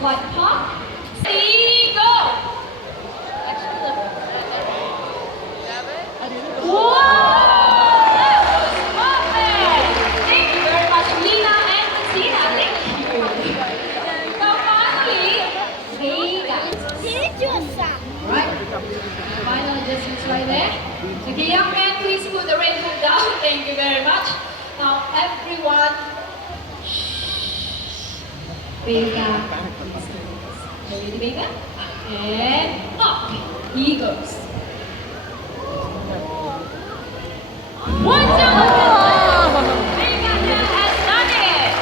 Quad Park. See, go! Whoa! That was perfect! Thank you very much, Lina and Tina. Thank you. Now finally, Vega. Right. Final adjustments right there. Okay, young man, please put the red hook down. Thank you very much. Now everyone, Vega. Ready, Vega? And up he goes. One down. Vega has done it.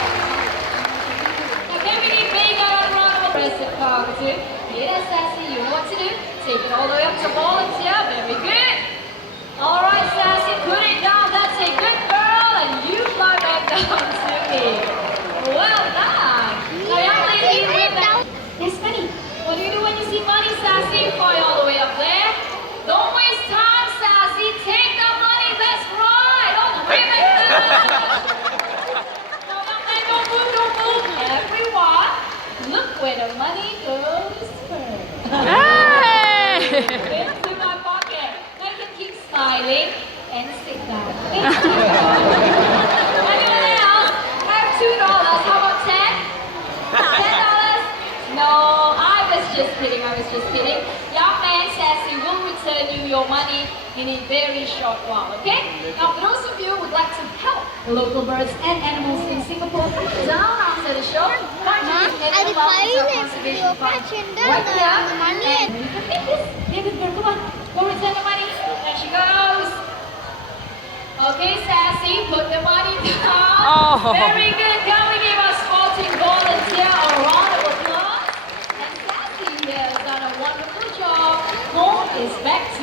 Now can we give Vega a round of press the car too? Yes, Sassy, you know what to do. Take it all the way up to volunteer. Very good. All right, Sassy, put it down. That's a good girl, and you fly back down to me. Well done. Now, young lady, with that. Yes, money. What do you do when you see money, Sassy? Fly all the way up there. Don't waste time, Sassy. Take the money. That's right. All the way back there. Now, young man, don't move, don't move. Everyone, look where the money goes first. Into my pocket. Now you can keep smiling and sit down. Thank you. Anyone else? I have $2. How about 10? $10? No, I was just kidding. Young man Sassy will return you your money in a very short while, okay? Now, for those of you who would like to help the local birds and animals in Singapore, down after the show, அது கையில right here. And you can take this. David, come on. Go return the money. There she goes. Okay, Sassy, put the money down. Oh. Very good. Can we give our sporting volunteer a round of applause? And Sassy has done a wonderful job. Home is back to